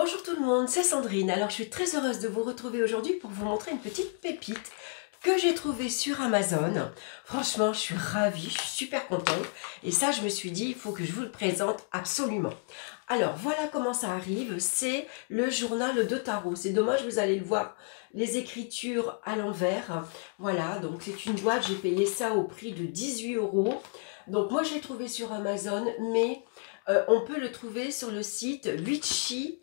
Bonjour tout le monde, c'est Sandrine. Alors je suis très heureuse de vous retrouver aujourd'hui pour vous montrer une petite pépite que j'ai trouvée sur Amazon. Franchement, je suis ravie, je suis super contente. Et ça, je me suis dit, il faut que je vous le présente absolument. Alors voilà comment ça arrive, c'est le journal de tarot. C'est dommage, vous allez le voir, les écritures à l'envers. Voilà, donc c'est une boîte, j'ai payé ça au prix de 18 €. Donc moi je l'ai trouvé sur Amazon, mais on peut le trouver sur le site Witchy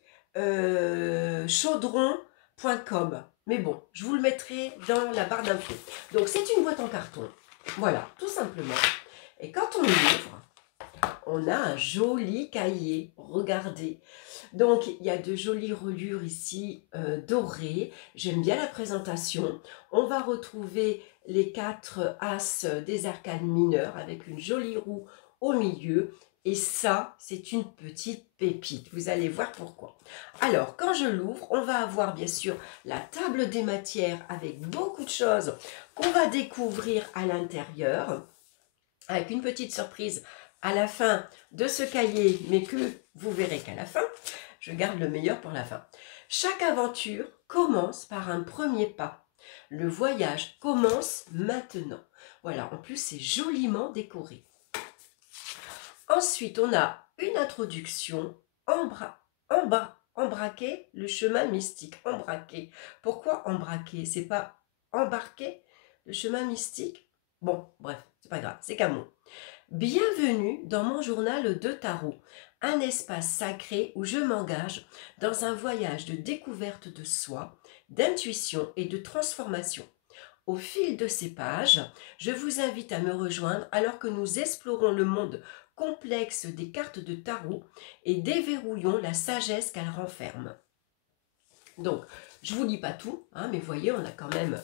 chaudron.com. Mais bon, je vous le mettrai dans la barre d'infos. Donc c'est une boîte en carton. Voilà, tout simplement. Et quand on l'ouvre, on a un joli cahier. Regardez. Donc il y a de jolies reliures ici dorées. J'aime bien la présentation. On va retrouver les 4 as des arcanes mineurs avec une jolie roue au milieu. Et ça, c'est une petite pépite. Vous allez voir pourquoi. Alors, quand je l'ouvre, on va avoir bien sûr la table des matières avec beaucoup de choses qu'on va découvrir à l'intérieur. Avec une petite surprise à la fin de ce cahier, mais que vous verrez qu'à la fin. Je garde le meilleur pour la fin. Chaque aventure commence par un premier pas. Le voyage commence maintenant. Voilà, en plus c'est joliment décoré. Ensuite, on a une introduction, embraquer le chemin mystique. Embraquer. Pourquoi embraquer? C'est pas embarquer le chemin mystique? Bon, bref, c'est pas grave, c'est qu'un mot. Bienvenue dans mon journal de tarot, un espace sacré où je m'engage dans un voyage de découverte de soi, d'intuition et de transformation. Au fil de ces pages, je vous invite à me rejoindre alors que nous explorons le monde complexe des cartes de tarot et déverrouillons la sagesse qu'elles renferment. Donc, je ne vous lis pas tout, hein, mais voyez, on a quand même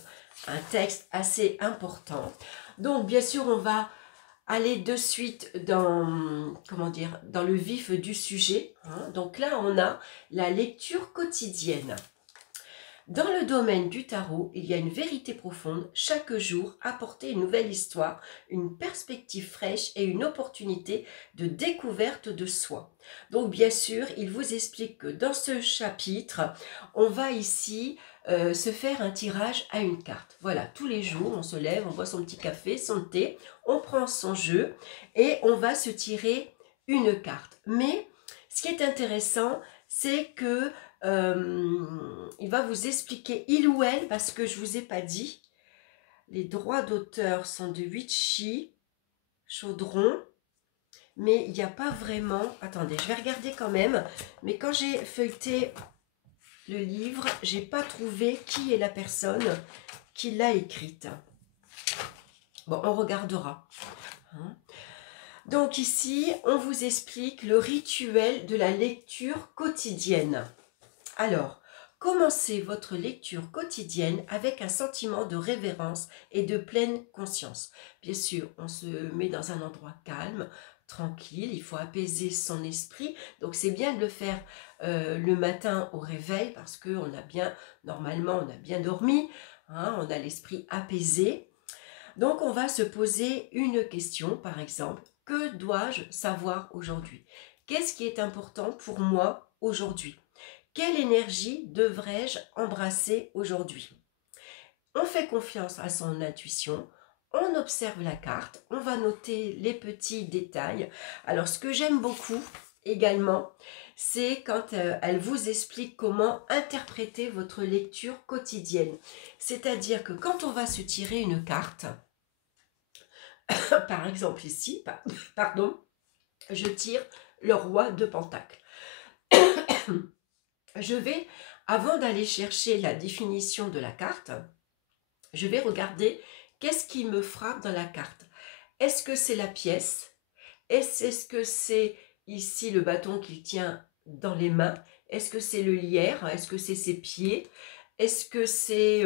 un texte assez important. Donc, bien sûr, on va aller de suite dans, dans le vif du sujet. Hein. Donc là, on a la lecture quotidienne. Dans le domaine du tarot, il y a une vérité profonde. Chaque jour, apporter une nouvelle histoire, une perspective fraîche et une opportunité de découverte de soi. Donc bien sûr, il vous explique que dans ce chapitre, on va ici se faire un tirage à une carte. Voilà, tous les jours, on se lève, on boit son petit café, son thé, on prend son jeu et on va se tirer une carte. Mais ce qui est intéressant, c'est que il va vous expliquer, il ou elle, parce que je ne vous ai pas dit, les droits d'auteur sont de Witchy Chaudron, mais il n'y a pas vraiment, attendez, je vais regarder quand même, mais quand j'ai feuilleté le livre, j'ai pas trouvé qui est la personne qui l'a écrite. Bon, on regardera. Hein. Donc ici, on vous explique le rituel de la lecture quotidienne. Alors, commencez votre lecture quotidienne avec un sentiment de révérence et de pleine conscience. Bien sûr, on se met dans un endroit calme, tranquille, il faut apaiser son esprit. Donc, c'est bien de le faire le matin au réveil parce que normalement, on a bien dormi, hein, on a l'esprit apaisé. Donc, on va se poser une question, par exemple, que dois-je savoir aujourd'hui? Qu'est-ce qui est important pour moi aujourd'hui? Quelle énergie devrais-je embrasser aujourd'hui? On fait confiance à son intuition, on observe la carte, on va noter les petits détails. Alors, ce que j'aime beaucoup également, c'est quand elle vous explique comment interpréter votre lecture quotidienne. C'est-à-dire que quand on va se tirer une carte, par exemple ici, pardon, je tire le roi de Pentacle. Je vais, avant d'aller chercher la définition de la carte, je vais regarder qu'est-ce qui me frappe dans la carte. Est-ce que c'est la pièce? Est-ce que c'est ici le bâton qu'il tient dans les mains? Est-ce que c'est le lierre? Est-ce que c'est ses pieds? Est-ce que c'est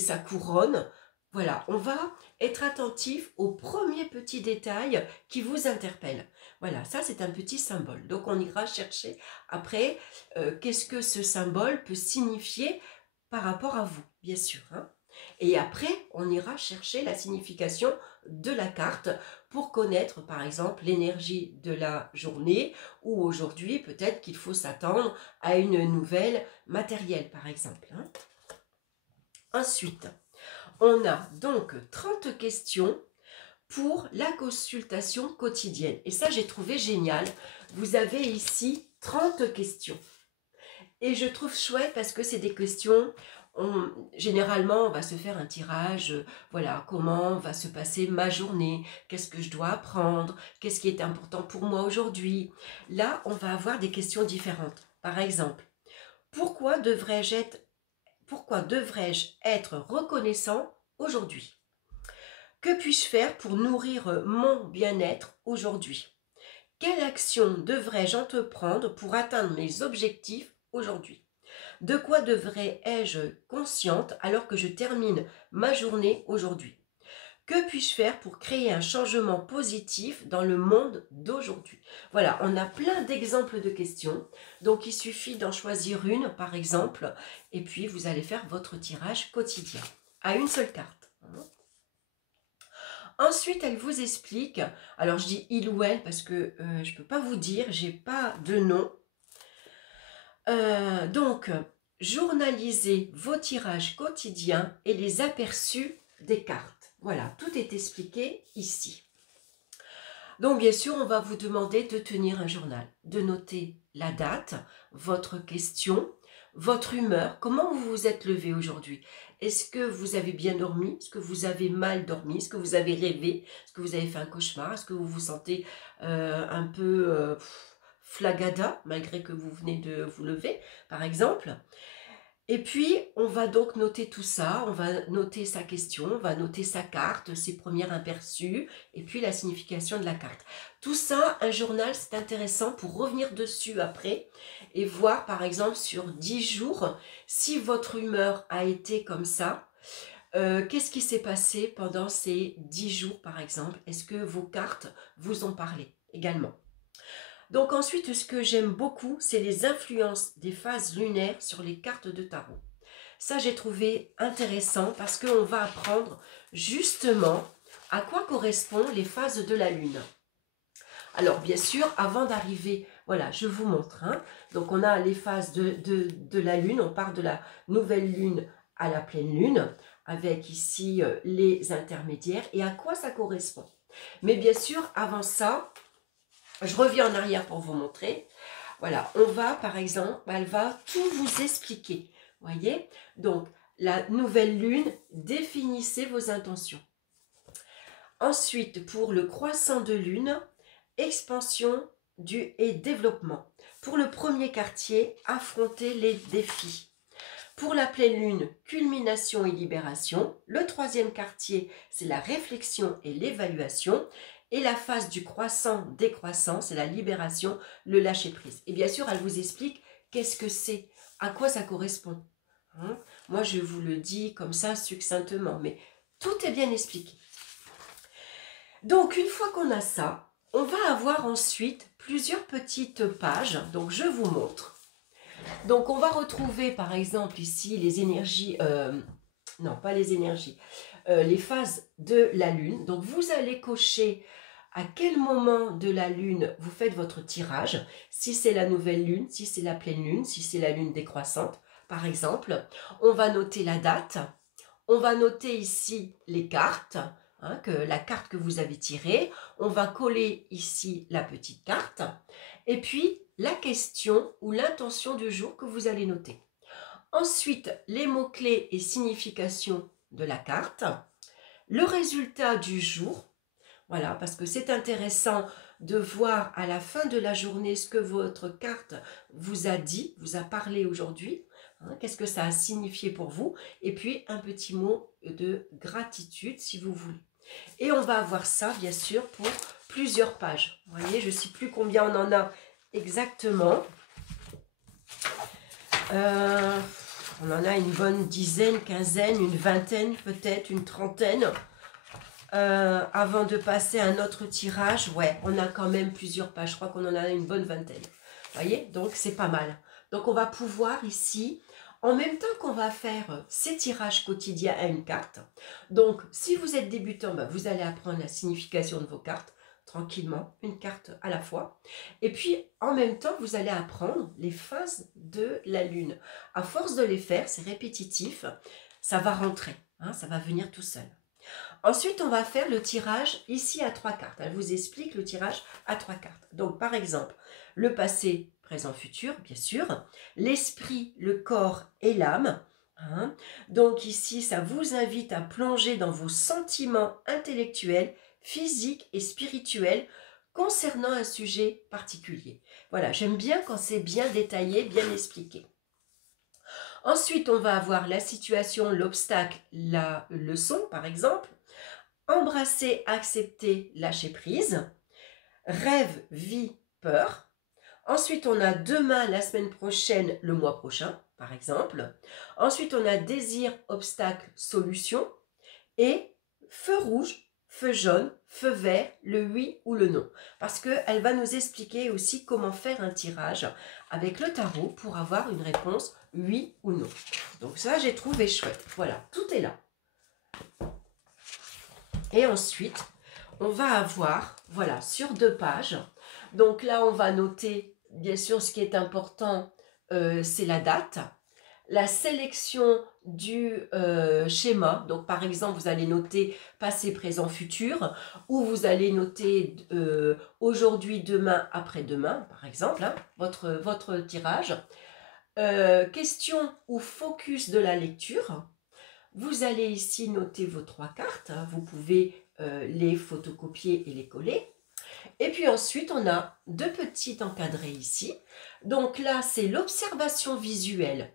sa couronne? Voilà, on va être attentif aux premiers petits détails qui vous interpellent. Voilà, ça c'est un petit symbole. Donc on ira chercher après qu'est-ce que ce symbole peut signifier par rapport à vous, bien sûr. Hein. Et après, on ira chercher la signification de la carte pour connaître, par exemple, l'énergie de la journée ou aujourd'hui, peut-être qu'il faut s'attendre à une nouvelle matérielle, par exemple. Ensuite, on a donc 30 questions pour la consultation quotidienne. Et ça, j'ai trouvé génial. Vous avez ici 30 questions. Et je trouve chouette parce que c'est des questions, généralement, on va se faire un tirage, voilà, comment va se passer ma journée, qu'est-ce que je dois apprendre, qu'est-ce qui est important pour moi aujourd'hui. Là, on va avoir des questions différentes. Par exemple, pourquoi devrais-je être reconnaissant aujourd'hui? Que puis-je faire pour nourrir mon bien-être aujourd'hui? Quelle action devrais-je entreprendre pour atteindre mes objectifs aujourd'hui? De quoi devrais-je consciente alors que je termine ma journée aujourd'hui? Que puis-je faire pour créer un changement positif dans le monde d'aujourd'hui? Voilà, on a plein d'exemples de questions. Donc, il suffit d'en choisir une, par exemple, et puis vous allez faire votre tirage quotidien à une seule carte. Ensuite, elle vous explique, alors je dis il ou elle parce que je ne peux pas vous dire, j'ai pas de nom. Donc, journalisez vos tirages quotidiens et les aperçus des cartes. Voilà, tout est expliqué ici. Donc, bien sûr, on va vous demander de tenir un journal, de noter la date, votre question, votre humeur, comment vous vous êtes levé aujourd'hui. Est-ce que vous avez bien dormi? Est-ce que vous avez mal dormi? Est-ce que vous avez rêvé? Est-ce que vous avez fait un cauchemar? Est-ce que vous vous sentez un peu flagada, malgré que vous venez de vous lever, par exemple? Et puis, on va donc noter tout ça, on va noter sa question, on va noter sa carte, ses premiers aperçus, et puis la signification de la carte. Tout ça, un journal, c'est intéressant pour revenir dessus après et voir, par exemple, sur 10 jours, si votre humeur a été comme ça, qu'est-ce qui s'est passé pendant ces 10 jours, par exemple? Est-ce que vos cartes vous ont parlé également? Donc ensuite, ce que j'aime beaucoup, c'est les influences des phases lunaires sur les cartes de tarot. Ça, j'ai trouvé intéressant parce qu'on va apprendre justement à quoi correspondent les phases de la Lune. Alors, bien sûr, avant d'arriver, voilà, je vous montre. Donc, on a les phases de la Lune. On part de la nouvelle Lune à la pleine Lune, avec ici les intermédiaires et à quoi ça correspond. Mais bien sûr, avant ça, je reviens en arrière pour vous montrer. Voilà, on va par exemple, elle va tout vous expliquer. Voyez? Donc, la nouvelle lune, définissez vos intentions. Ensuite, pour le croissant de lune, expansion et développement. Pour le premier quartier, affronter les défis. Pour la pleine lune, culmination et libération. Le troisième quartier, c'est la réflexion et l'évaluation. Et la phase du croissant-décroissant, c'est la libération, le lâcher-prise. Et bien sûr, elle vous explique qu'est-ce que c'est, à quoi ça correspond. Moi, je vous le dis comme ça succinctement, mais tout est bien expliqué. Donc, une fois qu'on a ça, on va avoir ensuite plusieurs petites pages. Donc, je vous montre. Donc, on va retrouver, par exemple, ici, les énergies... non, pas les énergies. Les phases de la Lune. Donc, vous allez cocher à quel moment de la Lune vous faites votre tirage. Si c'est la nouvelle Lune, si c'est la pleine Lune, si c'est la Lune décroissante, par exemple. On va noter la date. On va noter ici les cartes, la carte que vous avez tirée. On va coller ici la petite carte. Et puis, la question ou l'intention du jour que vous allez noter. Ensuite, les mots-clés et significations de la carte. Le résultat du jour. Voilà, parce que c'est intéressant de voir à la fin de la journée ce que votre carte vous a dit, vous a parlé aujourd'hui. Qu'est-ce que ça a signifié pour vous? Et puis, un petit mot de gratitude, si vous voulez. Et on va avoir ça, bien sûr, pour plusieurs pages. Vous voyez, je ne sais plus combien on en a exactement. On en a une bonne dizaine, quinzaine, une vingtaine, peut-être une trentaine. Avant de passer à un autre tirage, ouais, on a quand même plusieurs pages. Je crois qu'on en a une bonne vingtaine. Vous voyez, donc c'est pas mal. Donc on va pouvoir ici En même temps qu'on va faire ces tirages quotidiens à une carte, donc si vous êtes débutant, vous allez apprendre la signification de vos cartes, tranquillement, une carte à la fois. Et puis, en même temps, vous allez apprendre les phases de la lune. À force de les faire, c'est répétitif, ça va rentrer, hein, ça va venir tout seul. Ensuite, on va faire le tirage ici à 3 cartes. Elle vous explique le tirage à 3 cartes. Donc, par exemple, le passé, présent, futur, bien sûr. L'esprit, le corps et l'âme. Hein. Donc ici, ça vous invite à plonger dans vos sentiments intellectuels, physiques et spirituels concernant un sujet particulier. Voilà, j'aime bien quand c'est bien détaillé, bien expliqué. Ensuite, on va avoir la situation, l'obstacle, la leçon, par exemple. Embrasser, accepter, lâcher prise. Rêve, vie, peur. Ensuite, on a demain, la semaine prochaine, le mois prochain, par exemple. Ensuite, on a désir, obstacle, solution. Et feu rouge, feu jaune, feu vert, le oui ou le non. Parce qu'elle va nous expliquer aussi comment faire un tirage avec le tarot pour avoir une réponse oui ou non. Donc ça, j'ai trouvé chouette. Voilà, tout est là. Et ensuite, on va avoir, voilà, sur 2 pages. Donc là, on va noter, bien sûr, ce qui est important, c'est la date. La sélection du schéma. Donc, par exemple, vous allez noter passé, présent, futur. Ou vous allez noter aujourd'hui, demain, après-demain, par exemple, hein, votre tirage. Question ou focus de la lecture. Vous allez ici noter vos 3 cartes. Vous pouvez les photocopier et les coller. Et puis ensuite, on a 2 petites encadrées ici. Donc là, c'est l'observation visuelle.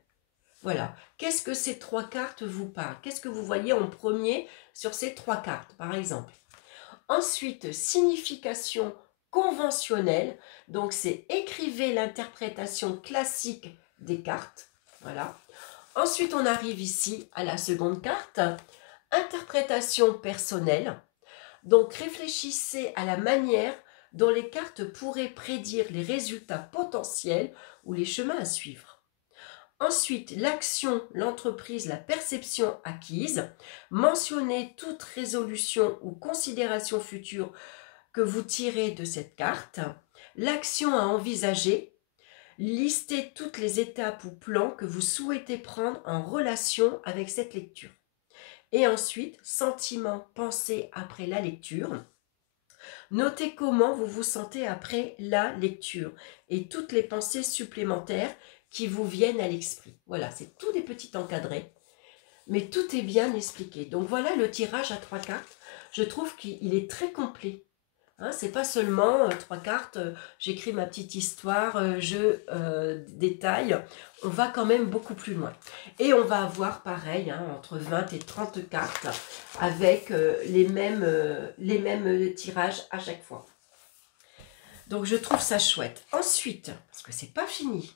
Voilà. Qu'est-ce que ces 3 cartes vous parlent? Qu'est-ce que vous voyez en premier sur ces 3 cartes, par exemple? Ensuite, signification conventionnelle. Donc, c'est écrivez l'interprétation classique des cartes. Voilà. Ensuite, on arrive ici à la seconde carte, interprétation personnelle. Donc, réfléchissez à la manière dont les cartes pourraient prédire les résultats potentiels ou les chemins à suivre. Ensuite, l'action, l'entreprise, la perception acquise. Mentionnez toute résolution ou considération future que vous tirez de cette carte. L'action à envisager. Listez toutes les étapes ou plans que vous souhaitez prendre en relation avec cette lecture. Et ensuite, sentiments, pensées après la lecture. Notez comment vous vous sentez après la lecture et toutes les pensées supplémentaires qui vous viennent à l'esprit. Voilà, c'est tout des petits encadrés, mais tout est bien expliqué. Donc voilà le tirage à 3 cartes. Je trouve qu'il est très complet. Hein, c'est pas seulement 3 cartes, j'écris ma petite histoire, je détaille. On va quand même beaucoup plus loin. Et on va avoir pareil, hein, entre 20 et 30 cartes avec les mêmes tirages à chaque fois. Donc je trouve ça chouette. Ensuite, parce que c'est pas fini,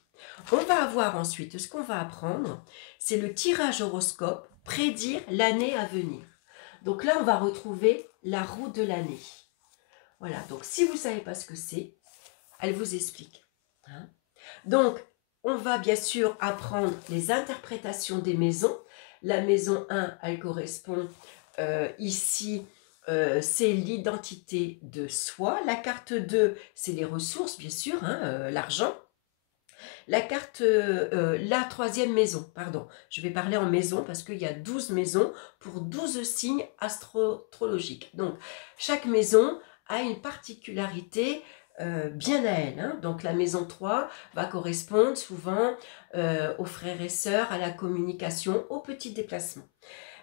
on va avoir ensuite, ce qu'on va apprendre, c'est le tirage horoscope, prédire l'année à venir. Donc là, on va retrouver la roue de l'année. Voilà, donc si vous ne savez pas ce que c'est, elle vous explique. Hein. Donc, on va bien sûr apprendre les interprétations des maisons. La maison 1, elle correspond ici, c'est l'identité de soi. La carte 2, c'est les ressources, bien sûr, hein, l'argent. La carte, la 3e maison, pardon, je vais parler en maison parce qu'il y a 12 maisons pour 12 signes astrologiques. Donc, chaque maison a une particularité bien à elle. Hein. Donc, la maison 3 va correspondre souvent aux frères et sœurs, à la communication, aux petits déplacements.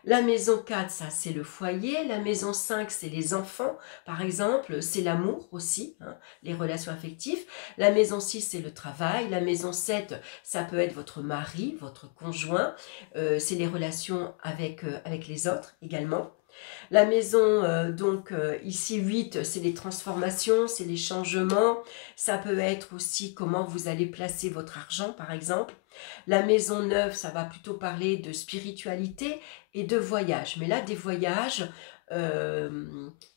La maison 4, ça c'est le foyer. La maison 5, c'est les enfants, par exemple. C'est l'amour aussi, hein, les relations affectives. La maison 6, c'est le travail. La maison 7, ça peut être votre mari, votre conjoint. C'est les relations avec les autres également. La maison, ici 8, c'est les transformations, c'est les changements. Ça peut être aussi comment vous allez placer votre argent, par exemple. La maison 9, ça va plutôt parler de spiritualité et de voyage. Mais là, des voyages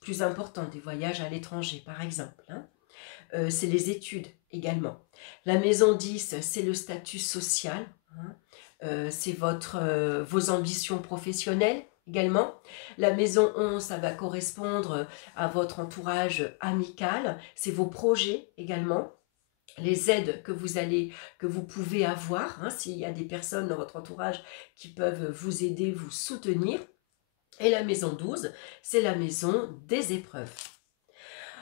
plus importants, des voyages à l'étranger, par exemple. Hein. C'est les études également. La maison 10, c'est le statut social. Hein. c'est vos ambitions professionnelles également. La maison 11, ça va correspondre à votre entourage amical, c'est vos projets également, les aides que vous pouvez avoir, hein, s'il y a des personnes dans votre entourage qui peuvent vous aider, vous soutenir. Et la maison 12, c'est la maison des épreuves.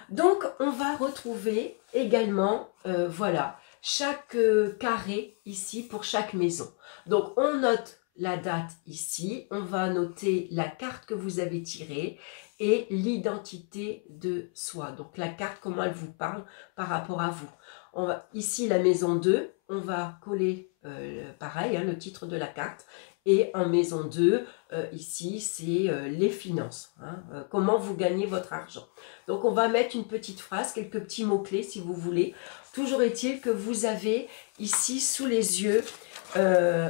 Donc, on va retrouver également, voilà, chaque carré ici pour chaque maison. Donc, on note la date ici, on va noter la carte que vous avez tirée et l'identité de soi. Donc, la carte, comment elle vous parle par rapport à vous. Ici, la maison 2, on va coller, pareil, hein, le titre de la carte. Et en maison 2, ici, c'est les finances. Hein, comment vous gagnez votre argent. Donc, on va mettre une petite phrase, quelques petits mots-clés si vous voulez. Toujours est-il que vous avez ici sous les yeux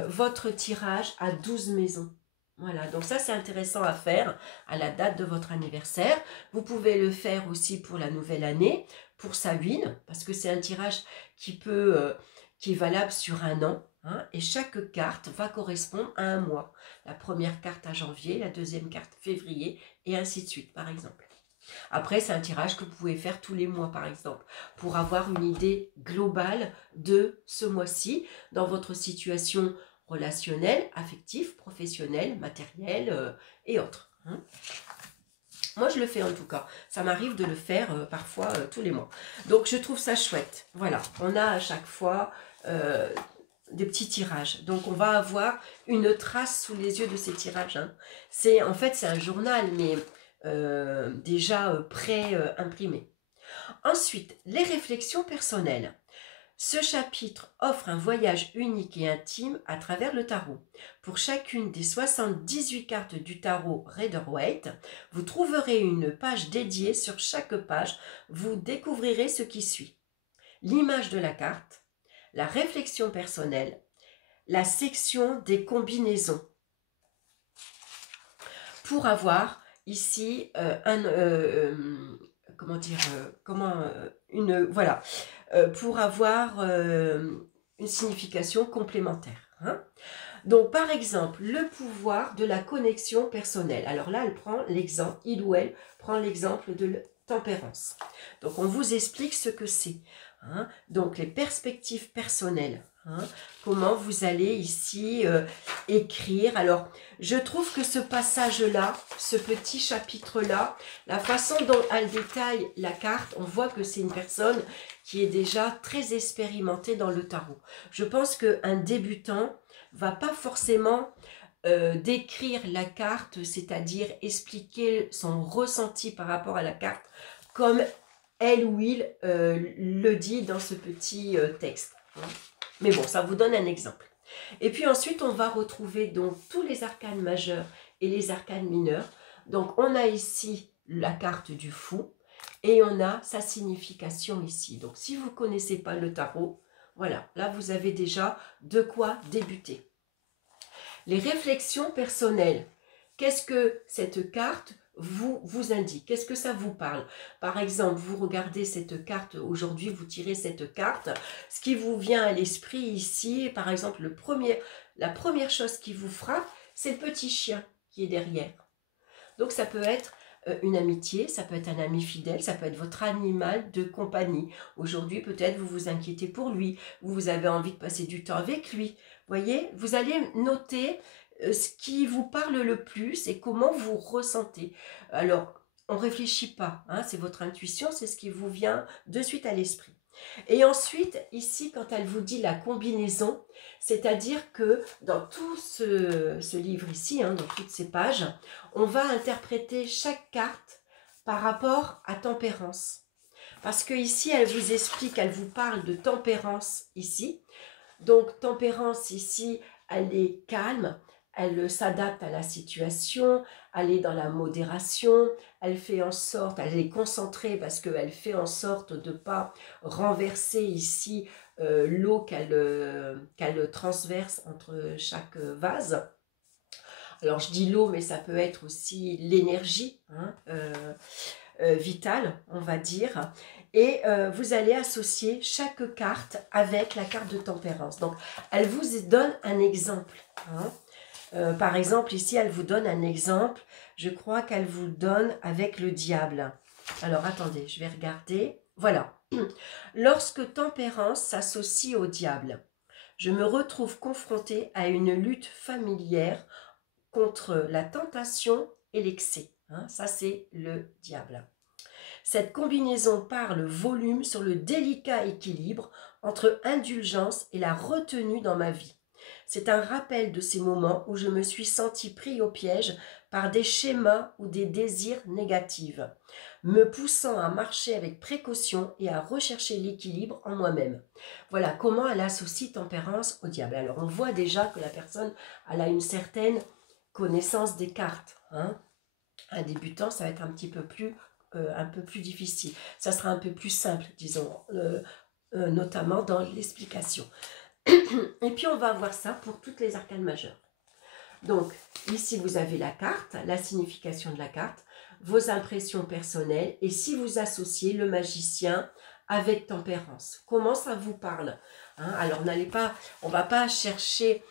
votre tirage à 12 maisons. Voilà, donc ça c'est intéressant à faire à la date de votre anniversaire. Vous pouvez le faire aussi pour la nouvelle année, pour Sabine, parce que c'est un tirage qui est valable sur un an. Hein, et chaque carte va correspondre à un mois. La première carte à janvier, la deuxième carte février, et ainsi de suite, par exemple. Après, c'est un tirage que vous pouvez faire tous les mois, par exemple, pour avoir une idée globale de ce mois-ci, dans votre situation relationnelle, affective, professionnelle, matérielle et autres. Hein. Moi, je le fais en tout cas. Ça m'arrive de le faire parfois tous les mois. Donc, je trouve ça chouette. Voilà, on a à chaque fois des petits tirages. Donc, on va avoir une trace sous les yeux de ces tirages. Hein. En fait, c'est un journal, mais déjà pré-imprimé. Ensuite, les réflexions personnelles. Ce chapitre offre un voyage unique et intime à travers le tarot. Pour chacune des 78 cartes du tarot Rider-Waite, vous trouverez une page dédiée. Sur chaque page, vous découvrirez ce qui suit. L'image de la carte, la réflexion personnelle, la section des combinaisons. Pour avoir ici pour avoir une signification complémentaire. Hein. Donc, par exemple, le pouvoir de la connexion personnelle. Alors là, il ou elle prend l'exemple de la tempérance. Donc, on vous explique ce que c'est. Hein. Donc, les perspectives personnelles. Hein. Comment vous allez ici écrire. Alors, je trouve que ce passage-là, ce petit chapitre-là, la façon dont elle détaille la carte, on voit que c'est une personne qui est déjà très expérimentée dans le tarot. Je pense qu'un débutant va pas forcément décrire la carte, c'est-à-dire expliquer son ressenti par rapport à la carte, comme elle ou il le dit dans ce petit texte. Hein. Mais bon, ça vous donne un exemple. Et puis ensuite, on va retrouver donc tous les arcanes majeurs et les arcanes mineurs. Donc, on a ici la carte du fou et on a sa signification ici. Donc, si vous ne connaissez pas le tarot, voilà, là, vous avez déjà de quoi débuter. Les réflexions personnelles. Qu'est-ce que cette carte vous indique? Qu'est-ce que ça vous parle? Par exemple, vous regardez cette carte, aujourd'hui vous tirez cette carte, ce qui vous vient à l'esprit ici, par exemple, la première chose qui vous frappe, c'est le petit chien qui est derrière. Donc ça peut être une amitié, ça peut être un ami fidèle, ça peut être votre animal de compagnie. Aujourd'hui, peut-être vous vous inquiétez pour lui, vous avez envie de passer du temps avec lui. Voyez, vous allez noter ce qui vous parle le plus et comment vous ressentez. Alors, on ne réfléchit pas, hein, c'est votre intuition, c'est ce qui vous vient de suite à l'esprit. Et ensuite, ici, quand elle vous dit la combinaison, c'est-à-dire que dans tout ce livre ici, hein, dans toutes ces pages, on va interpréter chaque carte par rapport à tempérance. Parce que ici, elle vous explique, elle vous parle de tempérance ici. Donc, tempérance ici, elle est calme, elle s'adapte à la situation, elle est dans la modération, elle fait en sorte, elle est concentrée parce qu'elle fait en sorte de ne pas renverser ici l'eau qu'elle transverse entre chaque vase. Alors je dis l'eau, mais ça peut être aussi l'énergie hein, vitale, on va dire. Et vous allez associer chaque carte avec la carte de tempérance. Donc, elle vous donne un exemple. Hein. Par exemple, ici, elle vous donne un exemple. Je crois qu'elle vous donne avec le diable. Alors, attendez, je vais regarder. Voilà. Lorsque tempérance s'associe au diable, je me retrouve confrontée à une lutte familière contre la tentation et l'excès. Hein, ça, c'est le diable. Cette combinaison parle volume sur le délicat équilibre entre indulgence et la retenue dans ma vie. C'est un rappel de ces moments où je me suis sentie pris au piège par des schémas ou des désirs négatifs, me poussant à marcher avec précaution et à rechercher l'équilibre en moi-même. Voilà comment elle associe tempérance au diable. Alors on voit déjà que la personne elle a une certaine connaissance des cartes. Hein. Un débutant, ça va être un peu plus difficile. Ça sera un peu plus simple, disons, notamment dans l'explication. Et puis on va voir ça pour toutes les arcanes majeures. Donc ici vous avez la carte, la signification de la carte, vos impressions personnelles et si vous associez le magicien avec tempérance. Comment ça vous parle? Hein, alors on ne va pas chercher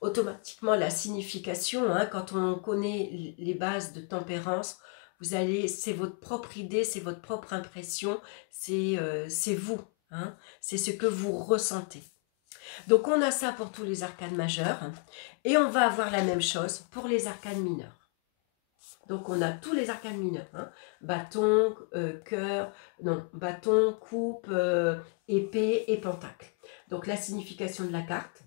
automatiquement la signification. Hein, quand on connaît les bases de tempérance, c'est votre propre idée, c'est votre propre impression, c'est vous. Hein, c'est ce que vous ressentez. Donc on a ça pour tous les arcanes majeurs et on va avoir la même chose pour les arcanes mineures. Donc on a tous les arcanes mineurs, hein. Bâton, cœur, non, bâton, coupe, épée et pentacle. Donc la signification de la carte,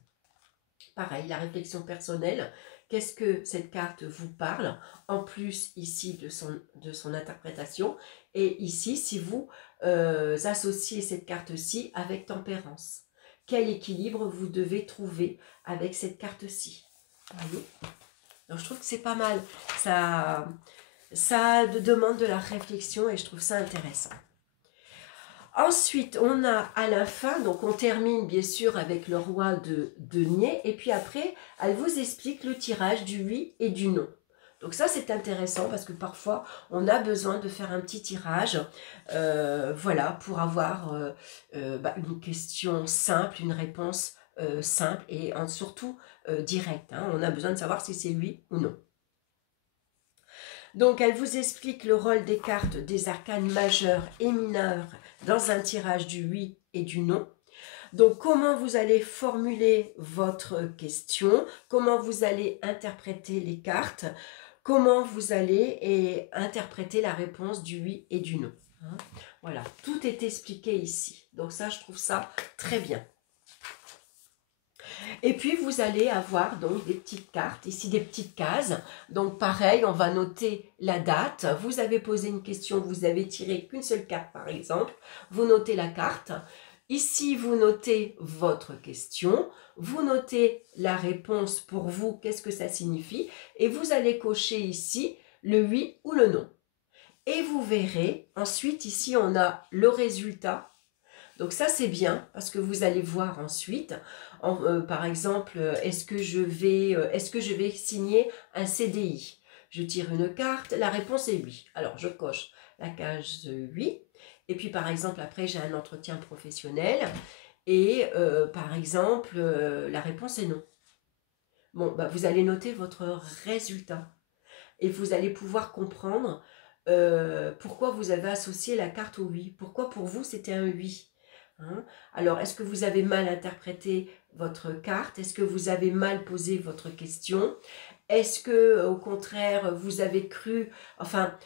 pareil, la réflexion personnelle, qu'est-ce que cette carte vous parle, en plus ici de son interprétation, et ici si vous associez cette carte-ci avec tempérance. Quel équilibre vous devez trouver avec cette carte-ci. Voyez ? Donc je trouve que c'est pas mal. Ça demande de la réflexion et je trouve ça intéressant. Ensuite, on a à la fin, donc on termine bien sûr avec le roi de denier. Et puis après, elle vous explique le tirage du oui et du non. Donc ça, c'est intéressant parce que parfois, on a besoin de faire un petit tirage. Voilà, pour avoir une question simple, une réponse simple et surtout directe. Hein. On a besoin de savoir si c'est oui ou non. Donc, elle vous explique le rôle des cartes des arcanes majeures et mineures dans un tirage du oui et du non. Donc, comment vous allez formuler votre question, comment vous allez interpréter les cartes, comment vous allez interpréter la réponse du oui et du non. Hein, voilà, tout est expliqué ici. Donc ça, je trouve ça très bien. Et puis, vous allez avoir donc des petites cartes, ici des petites cases. Donc, pareil, on va noter la date. Vous avez posé une question, vous avez tiré qu'une seule carte, par exemple. Vous notez la carte. Ici, vous notez votre question. Vous notez la réponse pour vous, qu'est-ce que ça signifie. Et vous allez cocher ici le oui ou le non. Et vous verrez, ensuite, ici, on a le résultat. Donc ça, c'est bien parce que vous allez voir ensuite, par exemple, est-ce que je vais signer un CDI? Je tire une carte, la réponse est oui. Alors, je coche la case oui. Et puis, par exemple, après, j'ai un entretien professionnel. Et, par exemple, la réponse est non. Bon, vous allez noter votre résultat. Et vous allez pouvoir comprendre pourquoi vous avez associé la carte au oui. Pourquoi pour vous, c'était un oui. Hein? Alors, est-ce que vous avez mal interprété votre carte? Est-ce que vous avez mal posé votre question? Est-ce que, au contraire, vous avez cru... Enfin,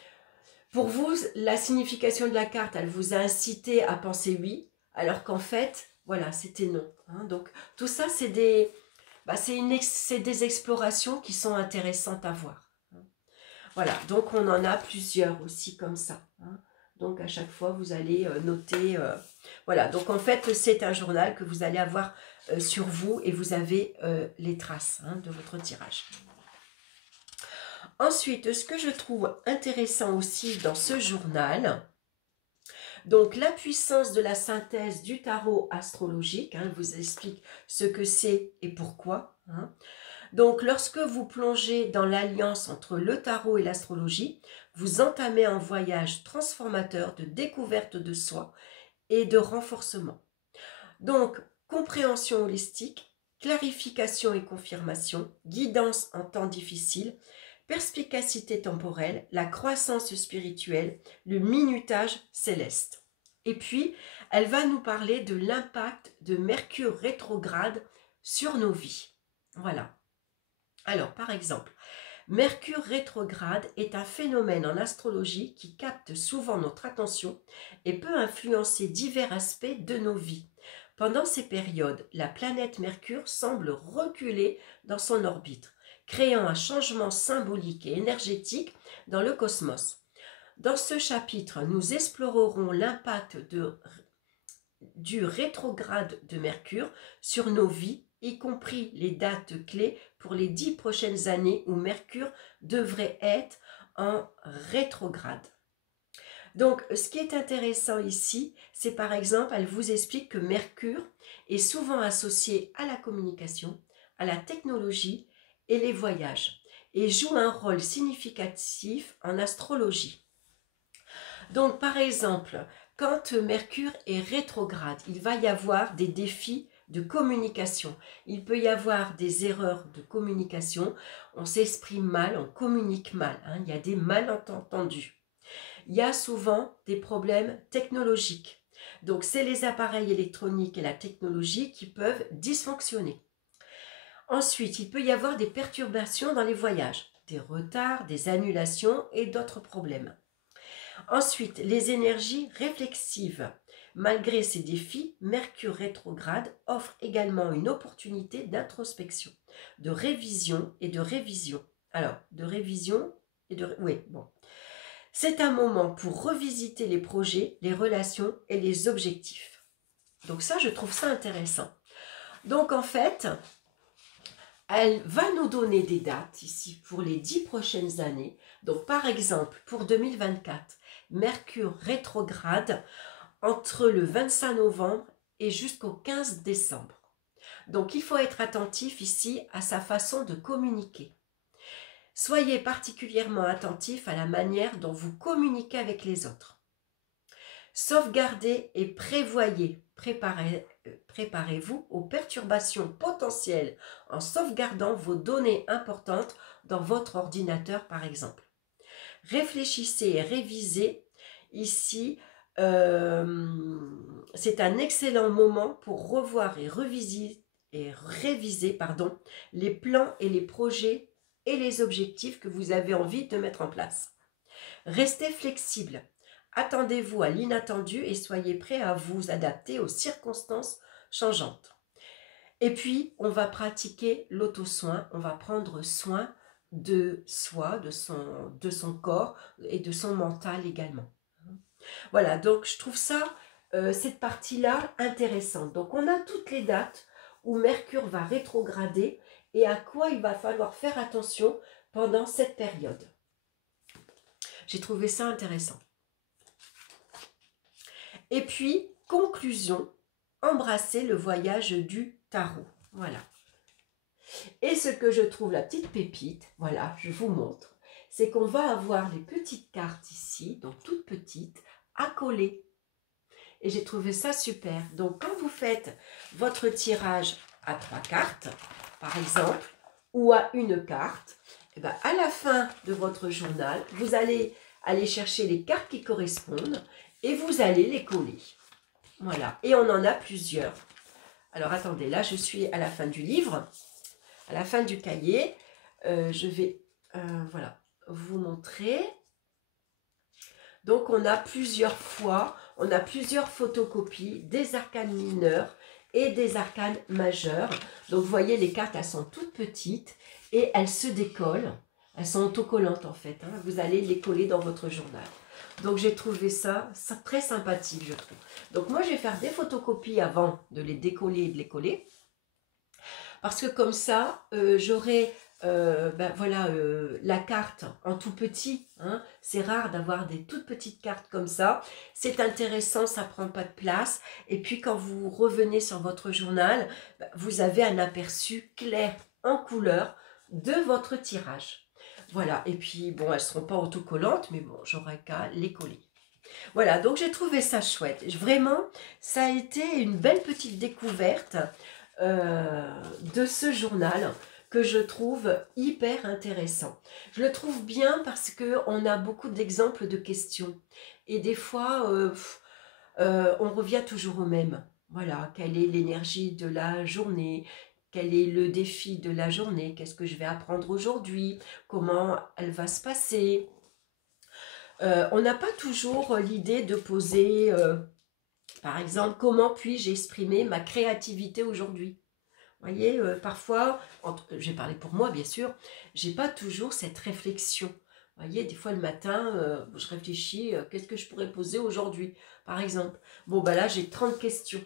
pour vous, la signification de la carte, elle vous a incité à penser oui, alors qu'en fait, voilà, c'était non. Hein? Donc, tout ça, c'est des explorations qui sont intéressantes à voir. Voilà, donc on en a plusieurs aussi comme ça. Hein. Donc à chaque fois, vous allez noter... voilà, donc en fait, c'est un journal que vous allez avoir sur vous et vous avez les traces de votre tirage. Ensuite, ce que je trouve intéressant aussi dans ce journal, donc la puissance de la synthèse du tarot astrologique, vous explique ce que c'est et pourquoi. Donc, lorsque vous plongez dans l'alliance entre le tarot et l'astrologie, vous entamez un voyage transformateur de découverte de soi et de renforcement. Donc, compréhension holistique, clarification et confirmation, guidance en temps difficile, perspicacité temporelle, la croissance spirituelle, le minutage céleste. Et puis, elle va nous parler de l'impact de Mercure rétrograde sur nos vies. Voilà. Alors, par exemple, Mercure rétrograde est un phénomène en astrologie qui capte souvent notre attention et peut influencer divers aspects de nos vies. Pendant ces périodes, la planète Mercure semble reculer dans son orbite, créant un changement symbolique et énergétique dans le cosmos. Dans ce chapitre, nous explorerons l'impact du rétrograde de Mercure sur nos vies, y compris les dates clés pour les 10 prochaines années où Mercure devrait être en rétrograde. Donc, ce qui est intéressant ici, c'est par exemple, elle vous explique que Mercure est souvent associé à la communication, à la technologie et les voyages, et joue un rôle significatif en astrologie. Donc, par exemple, quand Mercure est rétrograde, il va y avoir des défis de communication. Il peut y avoir des erreurs de communication. On s'exprime mal, on communique mal. Il y a des malentendus. Il y a souvent des problèmes technologiques. Donc, c'est les appareils électroniques et la technologie qui peuvent dysfonctionner. Ensuite, il peut y avoir des perturbations dans les voyages, des retards, des annulations et d'autres problèmes. Ensuite, les énergies réflexives. Malgré ces défis, Mercure rétrograde offre également une opportunité d'introspection, de révision et de révision. Alors, de révision et de... Oui, bon. C'est un moment pour revisiter les projets, les relations et les objectifs. Donc ça, je trouve ça intéressant. Donc en fait, elle va nous donner des dates ici pour les 10 prochaines années. Donc par exemple, pour 2024, Mercure rétrograde entre le 25 novembre et jusqu'au 15 décembre. Donc il faut être attentif ici à sa façon de communiquer. Soyez particulièrement attentif à la manière dont vous communiquez avec les autres. Sauvegardez et prévoyez, préparez-vous aux perturbations potentielles en sauvegardant vos données importantes dans votre ordinateur par exemple. Réfléchissez et révisez. Ici, c'est un excellent moment pour revoir et réviser les plans et les projets et les objectifs que vous avez envie de mettre en place. Restez flexible. Attendez-vous à l'inattendu et soyez prêt à vous adapter aux circonstances changeantes. Et puis, on va pratiquer l'auto-soin. On va prendre soin de soi, de son corps et de son mental également. Voilà, donc je trouve ça, cette partie-là, intéressante. Donc, on a toutes les dates où Mercure va rétrograder et à quoi il va falloir faire attention pendant cette période. J'ai trouvé ça intéressant. Et puis, conclusion, embrasser le voyage du tarot. Voilà. Et ce que je trouve la petite pépite, voilà, je vous montre, c'est qu'on va avoir les petites cartes ici, donc toutes petites, à coller. Et j'ai trouvé ça super. Donc, quand vous faites votre tirage à 3 cartes, par exemple, ou à une carte, et bien à la fin de votre journal, vous allez aller chercher les cartes qui correspondent et vous allez les coller. Voilà. Et on en a plusieurs. Alors, attendez, là, je suis à la fin du livre, à la fin du cahier. Je vais, voilà, vous montrer. Donc, on a plusieurs fois, on a plusieurs photocopies des arcanes mineurs et des arcanes majeurs. Donc, vous voyez, les cartes, elles sont toutes petites et elles se décollent. Elles sont autocollantes, en fait. Vous allez les coller dans votre journal. Donc, j'ai trouvé ça très sympathique, je trouve. Donc, moi, je vais faire des photocopies avant de les décoller et de les coller. Parce que comme ça, j'aurai... voilà, la carte en tout petit, c'est rare d'avoir des toutes petites cartes comme ça, c'est intéressant, ça prend pas de place, et puis quand vous revenez sur votre journal, vous avez un aperçu clair en couleur de votre tirage. Voilà, et puis bon, elles ne seront pas autocollantes, mais bon, j'aurai qu'à les coller. Voilà, donc j'ai trouvé ça chouette. Vraiment, ça a été une belle petite découverte de ce journal que je trouve hyper intéressant. Je le trouve bien parce qu'on a beaucoup d'exemples de questions. Et des fois, on revient toujours au même. Voilà, quelle est l'énergie de la journée? Quel est le défi de la journée? Qu'est-ce que je vais apprendre aujourd'hui? Comment elle va se passer? On n'a pas toujours l'idée de poser, par exemple, comment puis-je exprimer ma créativité aujourd'hui? Vous voyez, parfois, j'ai parlé pour moi bien sûr, j'ai pas toujours cette réflexion. Vous voyez, des fois le matin, je réfléchis, qu'est-ce que je pourrais poser aujourd'hui, par exemple. Bon, bah là, j'ai 30 questions.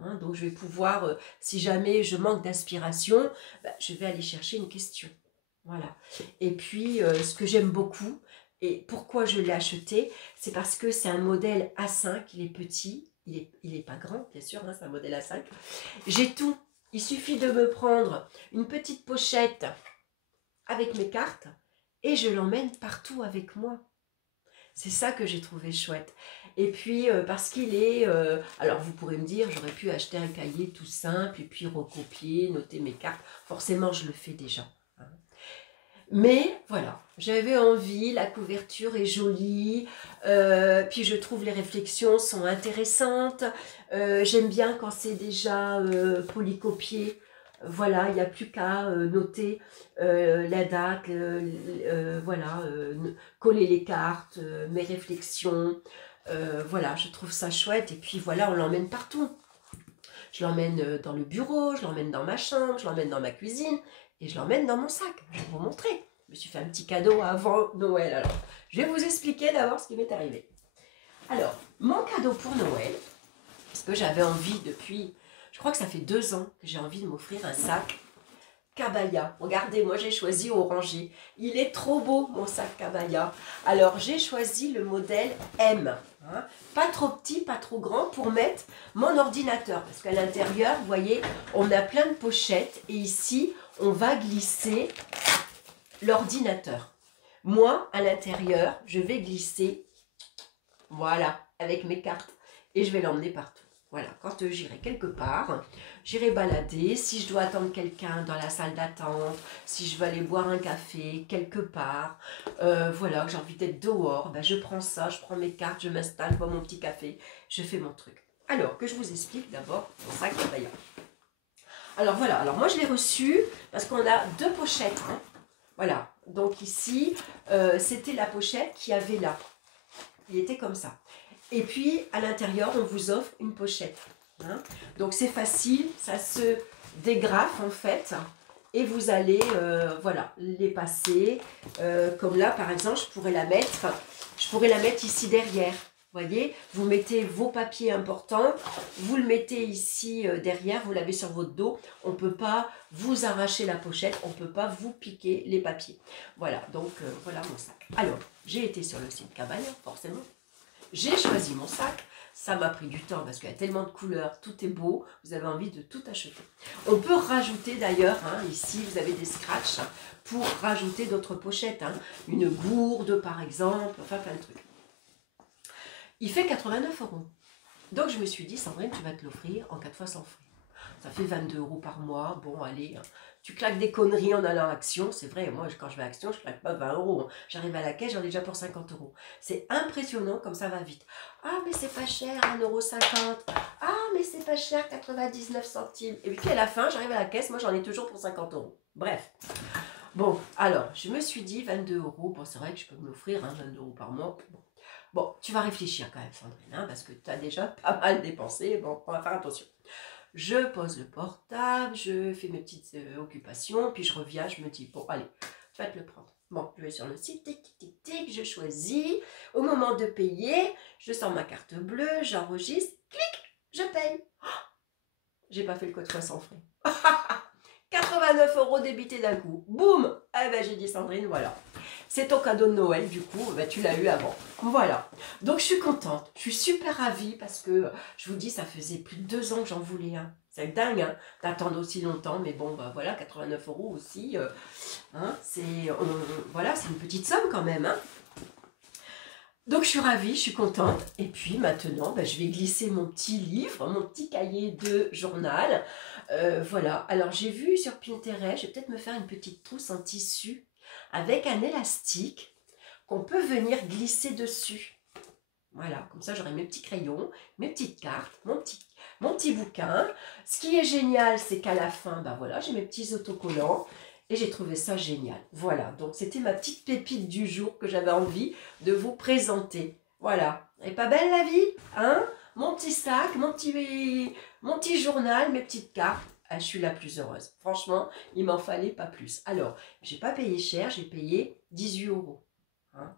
Hein, donc je vais pouvoir, si jamais je manque d'inspiration, bah, je vais aller chercher une question. Voilà. Et puis, ce que j'aime beaucoup, et pourquoi je l'ai acheté, c'est parce que c'est un modèle A5, il est petit, il est pas grand, bien sûr, hein, c'est un modèle A5. J'ai tout. Il suffit de me prendre une petite pochette avec mes cartes et je l'emmène partout avec moi. C'est ça que j'ai trouvé chouette. Et puis, parce qu'il est... alors, vous pourrez me dire, j'aurais pu acheter un cahier tout simple et puis recopier, noter mes cartes. Forcément, je le fais déjà. Hein. Mais voilà, j'avais envie, la couverture est jolie, puis je trouve les réflexions sont intéressantes. J'aime bien quand c'est déjà polycopié. Voilà, il n'y a plus qu'à noter la date, voilà, coller les cartes, mes réflexions. Voilà, je trouve ça chouette. Et puis voilà, on l'emmène partout. Je l'emmène dans le bureau, je l'emmène dans ma chambre, je l'emmène dans ma cuisine et je l'emmène dans mon sac. Je vais vous montrer. Je me suis fait un petit cadeau avant Noël. Alors, je vais vous expliquer d'abord ce qui m'est arrivé. Alors, mon cadeau pour Noël, parce que j'avais envie depuis, je crois que ça fait 2 ans que j'ai envie de m'offrir un sac Cabaya. Regardez, moi j'ai choisi orangé. Il est trop beau, mon sac Cabaya. Alors, j'ai choisi le modèle M. Hein, pas trop petit, pas trop grand, pour mettre mon ordinateur. Parce qu'à l'intérieur, vous voyez, on a plein de pochettes. Et ici, on va glisser l'ordinateur. Moi, à l'intérieur, je vais glisser, voilà, avec mes cartes. Et je vais l'emmener partout. Voilà, quand j'irai quelque part, j'irai balader. Si je dois attendre quelqu'un dans la salle d'attente, si je veux aller boire un café quelque part, voilà, que j'ai envie d'être dehors, ben je prends ça, je prends mes cartes, je m'installe, bois mon petit café, je fais mon truc. Alors, que je vous explique d'abord mon sac Cabaya. Alors voilà, alors moi je l'ai reçu parce qu'on a 2 pochettes. Hein. Voilà, donc ici, c'était la pochette qu'il y avait là. Il était comme ça. Et puis, à l'intérieur, on vous offre une pochette. Hein. Donc, c'est facile, ça se dégrafe en fait. Et vous allez, voilà, les passer. Comme là, par exemple, je pourrais la mettre ici derrière. Vous voyez, vous mettez vos papiers importants, vous le mettez ici derrière, vous l'avez sur votre dos. On ne peut pas vous arracher la pochette, on ne peut pas vous piquer les papiers. Voilà, donc voilà mon sac. Alors, j'ai été sur le site Cabaya, forcément. J'ai choisi mon sac. Ça m'a pris du temps parce qu'il y a tellement de couleurs, tout est beau, vous avez envie de tout acheter. On peut rajouter d'ailleurs, hein, ici vous avez des scratchs pour rajouter d'autres pochettes, hein, une gourde par exemple, enfin plein de trucs. Il fait 89 €. Donc je me suis dit, Sandrine, tu vas te l'offrir en 4 fois sans frais. Ça fait 22 € par mois. Bon, allez, hein. Tu claques des conneries en allant à Action. C'est vrai, moi, quand je vais à Action, je claque pas 20 €. Hein. J'arrive à la caisse, j'en ai déjà pour 50 €. C'est impressionnant comme ça va vite. Ah, mais c'est pas cher, 1,50 €. Ah, mais c'est pas cher, 99 centimes. Et puis à la fin, j'arrive à la caisse, moi, j'en ai toujours pour 50 €. Bref. Bon, alors, je me suis dit 22 €. Bon, c'est vrai que je peux me l'offrir, hein, 22 € par mois. Bon, tu vas réfléchir quand même, Sandrine, hein, parce que tu as déjà pas mal dépensé. Bon, on va faire attention. Je pose le portable, je fais mes petites occupations, puis je reviens, je me dis, bon, allez, tu vas te le prendre. Bon, je vais sur le site, tic, tic, tic, tic, je choisis. Au moment de payer, je sors ma carte bleue, j'enregistre, clic, je paye. Oh, j'ai pas fait le code fois sans frais. 89 € débités d'un coup. Boum. Eh ben, j'ai dit, Sandrine, voilà. C'est ton cadeau de Noël, du coup, ben, tu l'as eu avant. Voilà. Donc, je suis contente. Je suis super ravie parce que, je vous dis, ça faisait plus de 2 ans que j'en voulais un. C'est dingue hein, d'attendre aussi longtemps, mais bon, bah voilà, 89 € aussi, hein, voilà, c'est une petite somme quand même. Hein. Donc je suis ravie, je suis contente. Et puis maintenant, bah, je vais glisser mon petit livre, mon petit cahier de journal. Voilà, alors j'ai vu sur Pinterest, je vais peut-être me faire une petite trousse en tissu avec un élastique qu'on peut venir glisser dessus. Voilà, comme ça j'aurai mes petits crayons, mes petites cartes, mon petit bouquin. Ce qui est génial, c'est qu'à la fin, ben voilà, j'ai mes petits autocollants et j'ai trouvé ça génial. Voilà, donc c'était ma petite pépite du jour que j'avais envie de vous présenter. Voilà, elle est pas belle la vie, hein? Mon petit sac, mon petit journal, mes petites cartes. Ah, je suis la plus heureuse. Franchement, il m'en fallait pas plus. Alors, j'ai pas payé cher, j'ai payé 18 €. Hein?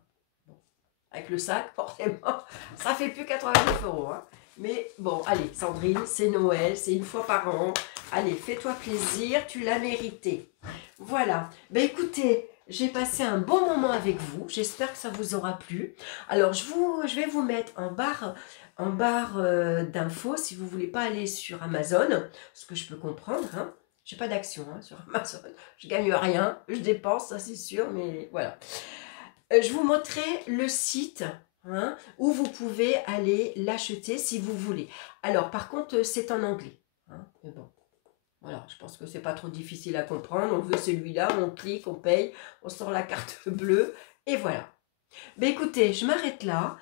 Avec le sac, forcément, ça fait plus 89 €. Hein. Mais bon, allez, Sandrine, c'est Noël, c'est une fois par an. Allez, fais-toi plaisir, tu l'as mérité. Voilà. Ben écoutez, j'ai passé un bon moment avec vous. J'espère que ça vous aura plu. Alors, je vais vous mettre en barre d'infos si vous ne voulez pas aller sur Amazon, ce que je peux comprendre. Hein. Je n'ai pas d'action hein, sur Amazon. Je gagne rien, je dépense, ça c'est sûr, mais voilà. Je vous montrerai le site hein, où vous pouvez aller l'acheter si vous voulez. Alors, par contre, c'est en anglais. Hein, mais bon, voilà, je pense que c'est pas trop difficile à comprendre. On veut celui-là, on clique, on paye, on sort la carte bleue et voilà. Ben écoutez, je m'arrête là.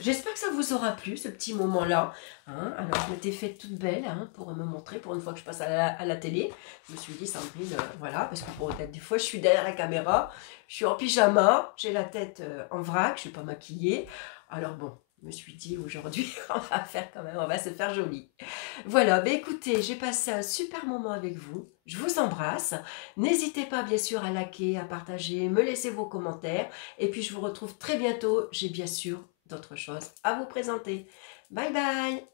J'espère que ça vous aura plu, ce petit moment-là. Hein. Alors, je m'étais faite toute belle hein, pour me montrer, pour une fois que je passe à la télé. Je me suis dit, Sandrine, voilà, parce que bon, des fois, je suis derrière la caméra, je suis en pyjama, j'ai la tête en vrac, je ne suis pas maquillée. Alors bon, je me suis dit, aujourd'hui, on va faire quand même, on va se faire joli. Voilà, ben écoutez, j'ai passé un super moment avec vous. Je vous embrasse. N'hésitez pas bien sûr à liker, à partager, me laisser vos commentaires. Et puis je vous retrouve très bientôt. J'ai bien sûr d'autres choses à vous présenter. Bye bye